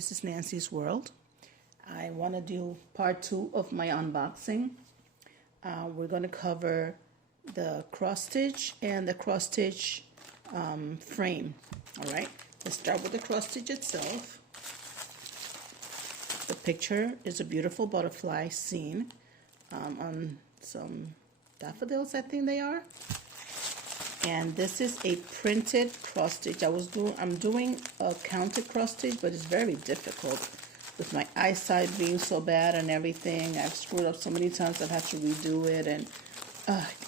This is Nancy's World. I want to do part 2 of my unboxing. We're going to cover the cross stitch and the cross stitch frame. All right, let's start with the cross stitch itself. The picture is a beautiful butterfly scene on some daffodils, I think they are. And this is a printed cross stitch. I'm doing a counted cross stitch, but it's very difficult with my eyesight being so bad and everything. I've screwed up so many times I've had to redo it, and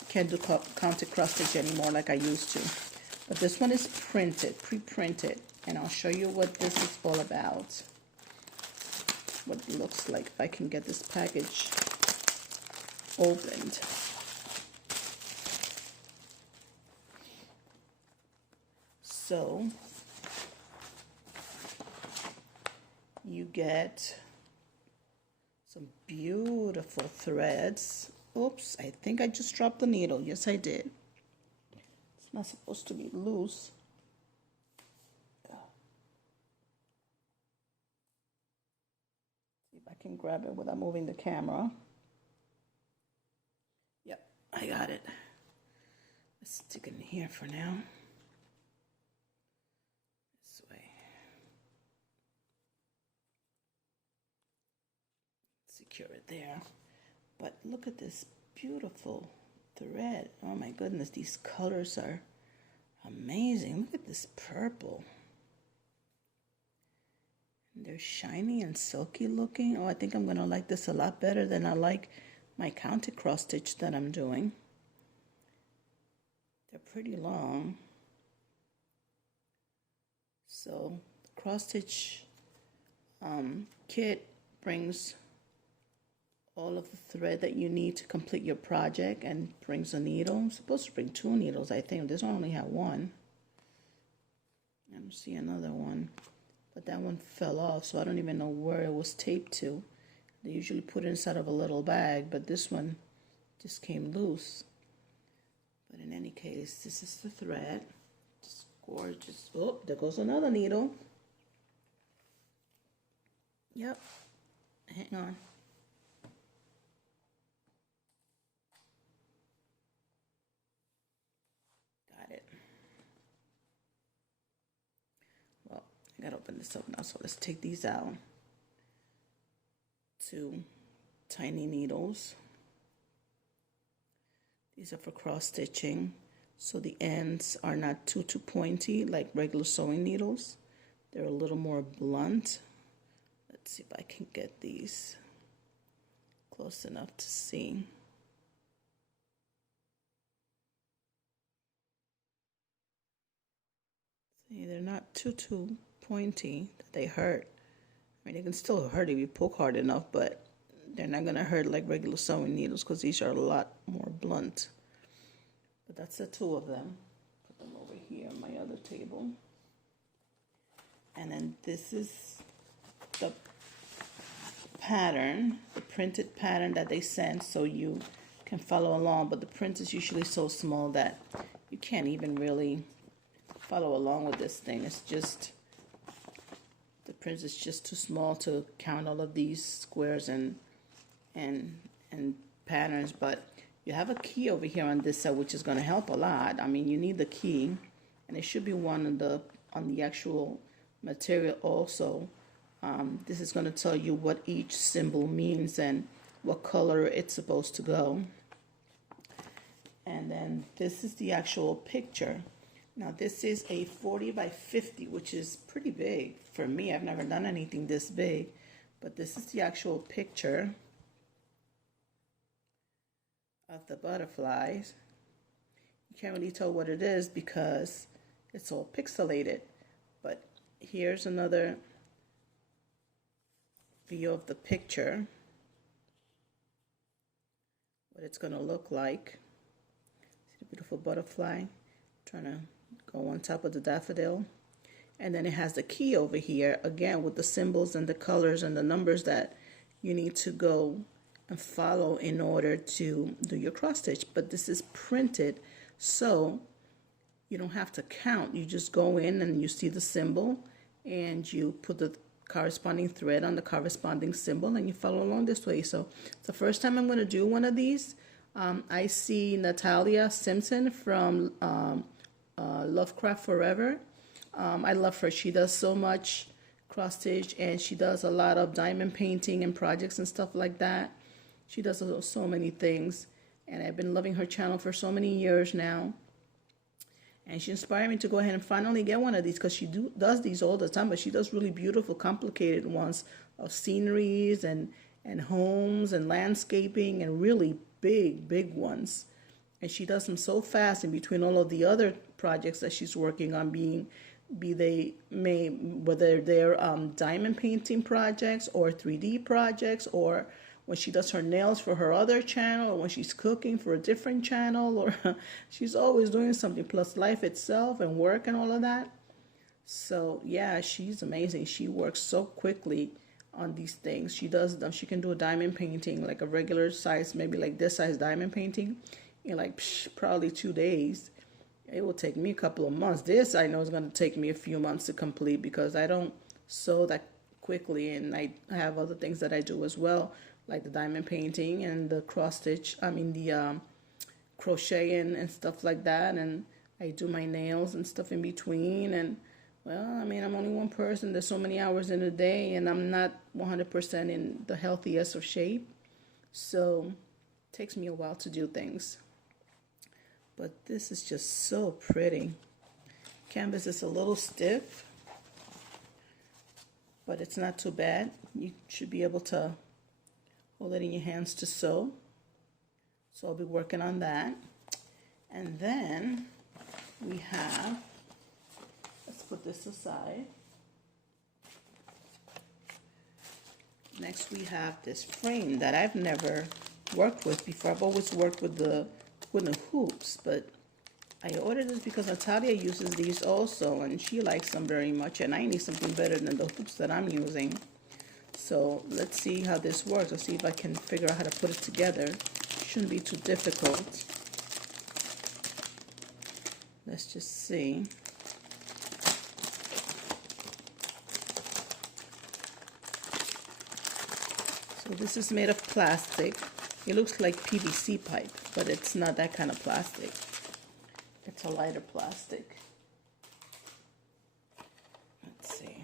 can't do counted cross stitch anymore like I used to. But this one is printed, pre-printed, and I'll show you what this is all about. What it looks like if I can get this package opened. So you get some beautiful threads. Oops, I think I just dropped the needle. Yes, I did. It's not supposed to be loose. See if I can grab it without moving the camera. Yep, I got it. Let's stick it in here for now. Secure it there. But look at this beautiful thread. Oh my goodness, these colors are amazing. Look at this purple. And they're shiny and silky looking. Oh, I think I'm gonna like this a lot better than I like my counted cross stitch that I'm doing. They're pretty long. So the cross stitch kit brings all of the thread that you need to complete your project, and brings a needle. I'm supposed to bring 2 needles, I think. This one only had 1. I don't see another one, but that one fell off, so I don't even know where it was taped to. They usually put it inside of a little bag, but this one just came loose. But in any case, this is the thread. Just gorgeous. Oh, there goes another needle. Yep. Hang on. I gotta open this up now, so let's take these out. 2 tiny needles. These are for cross stitching, so the ends are not too pointy like regular sewing needles. They're a little more blunt. Let's see if I can get these close enough to see. See, they're not too pointy that they hurt. I mean, they can still hurt if you poke hard enough, but they're not going to hurt like regular sewing needles because these are a lot more blunt. But that's the 2 of them. Put them over here on my other table. And then this is the pattern, the printed pattern that they sent, so you can follow along. But the print is usually so small that you can't even really follow along with this thing. It's just, the print is just too small to count all of these squares and patterns. But you have a key over here on this side, which is going to help a lot. I mean, you need the key, and there should be one on the actual material also. This is going to tell you what each symbol means and what color it's supposed to go. And then this is the actual picture. Now this is a 40 by 50, which is pretty big for me. I've never done anything this big, but this is the actual picture of the butterflies. You can't really tell what it is because it's all pixelated, but here's another view of the picture, what it's going to look like. See the beautiful butterfly trying to go on top of the daffodil, and then it has the key over here again with the symbols and the colors and the numbers that you need to go and follow in order to do your cross stitch. But this is printed, so you don't have to count. You just go in and you see the symbol and you put the corresponding thread on the corresponding symbol, and you follow along this way. So it's the first time I'm going to do one of these. I see Natalia Simpson from Lovecraft Forever. I love her. She does so much cross stitch, and she does a lot of diamond painting and projects and stuff like that. She does so many things, and I've been loving her channel for so many years now. And she inspired me to go ahead and finally get one of these, because she does these all the time, but she does really beautiful, complicated ones of sceneries and homes and landscaping, and really big ones. And she does them so fast in between all of the other projects that she's working on, whether they're diamond painting projects or 3D projects, or when she does her nails for her other channel, or when she's cooking for a different channel, or she's always doing something, plus life itself and work and all of that. So yeah, she's amazing. She works so quickly on these things. She can do a diamond painting, like a regular size, maybe like this size diamond painting, in like probably 2 days. It will take me a couple of months. This I know is going to take me a few months to complete, because I don't sew that quickly, and I have other things that I do as well, like the diamond painting and the cross stitch, the crocheting and stuff like that, and I do my nails and stuff in between. And well, I'm only one person. There's so many hours in a day, and I'm not 100% in the healthiest of shape, so it takes me a while to do things. But this is just so pretty. Canvas is a little stiff, but it's not too bad. You should be able to hold it in your hands to sew. So I'll be working on that. And then we have, let's put this aside. Next we have this frame that I've never worked with before. I've always worked with the wooden hoops, but I ordered this because Natalia uses these also, and she likes them very much, and I need something better than the hoops that I'm using. So let's see how this works. Let's see if I can figure out how to put it together. Shouldn't be too difficult. Let's just see. So this is made of plastic. It looks like PVC pipe, but it's not that kind of plastic. It's a lighter plastic. Let's see.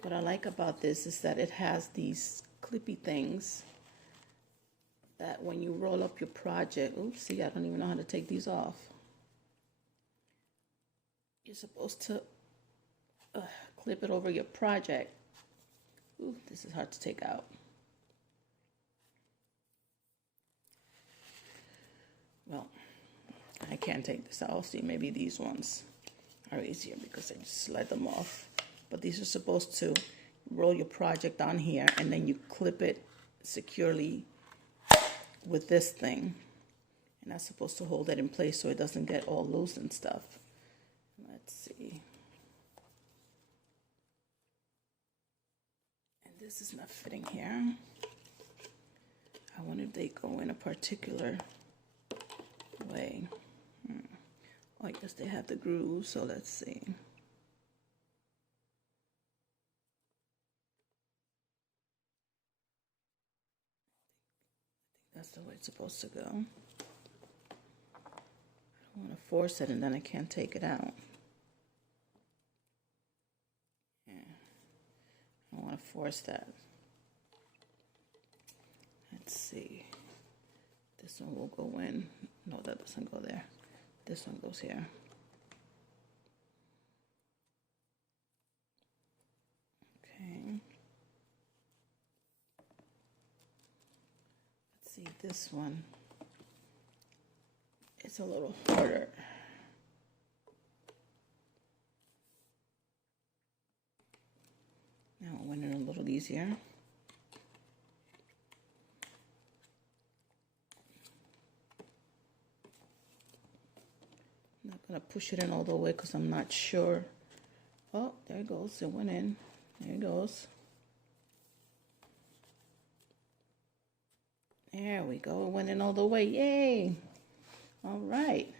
What I like about this is that it has these clippy things that when you roll up your project, oops, see, I don't even know how to take these off. You're supposed to clip it over your project. Ooh, this is hard to take out. Well, I can't take this out. See, maybe these ones are easier because I just slide them off. But these are supposed to roll your project on here, and then you clip it securely with this thing. And that's supposed to hold it in place so it doesn't get all loose and stuff. Let's see. And this is not fitting here. I wonder if they go in a particular way. Oh, I guess they have the groove, so let's see. That's the way it's supposed to go. I don't want to force it and then I can't take it out. Yeah, I don't want to force that. Let's see. This one will go in. No, that doesn't go there. This one goes here. Okay. Let's see, this one. It's a little harder. Now it went in a little easier. I'm not going to push it in all the way because I'm not sure. Oh, there it goes. It went in. There it goes. There we go. It went in all the way. Yay! All right.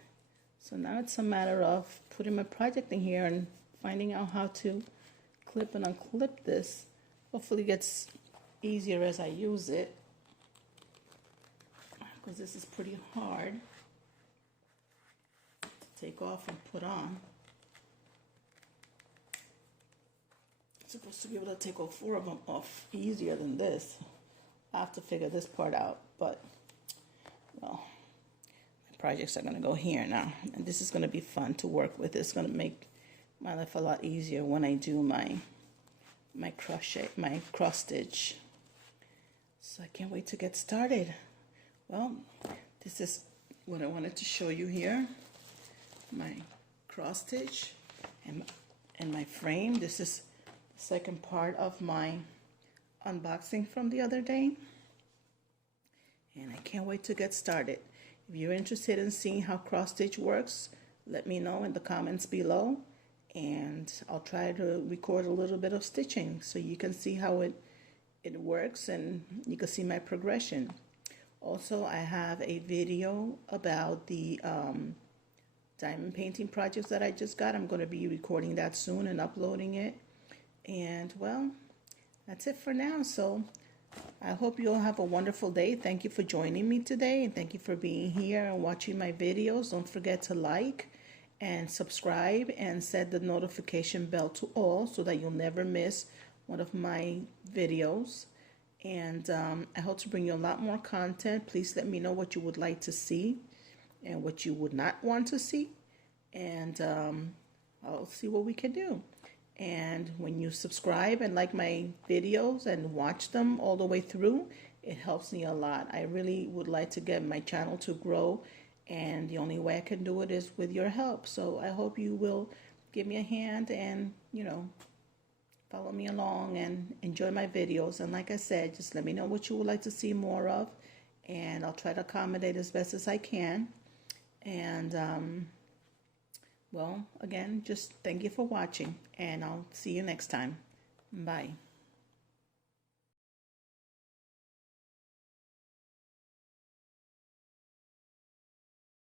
So now it's a matter of putting my project in here and finding out how to clip and unclip this. Hopefully it gets easier as I use it, because this is pretty hard to take off and put on. I'm supposed to be able to take all 4 of them off easier than this. I have to figure this part out, but well, my projects are going to go here now, and this is going to be fun to work with. It's going to make my life a lot easier when I do my crochet, my cross stitch. So I can't wait to get started. Well, this is what I wanted to show you here. My cross stitch and my frame. This is the second part of my unboxing from the other day. And I can't wait to get started. If you're interested in seeing how cross stitch works, let me know in the comments below. And I'll try to record a little bit of stitching so you can see how it works and you can see my progression. Also, I have a video about the diamond painting projects that I just got. I'm going to be recording that soon and uploading it. And well, that's it for now. So I hope you all have a wonderful day. Thank you for joining me today, and thank you for being here and watching my videos. Don't forget to like and subscribe and set the notification bell to all so that you'll never miss one of my videos. And I hope to bring you a lot more content. Please let me know what you would like to see and what you would not want to see, and I'll see what we can do. And when you subscribe and like my videos and watch them all the way through, it helps me a lot. I really would like to get my channel to grow, and the only way I can do it is with your help. So I hope you will give me a hand and, you know, follow me along and enjoy my videos. And like I said, just let me know what you would like to see more of, and I'll try to accommodate as best as I can. And well, again, just thank you for watching, and I'll see you next time. Bye.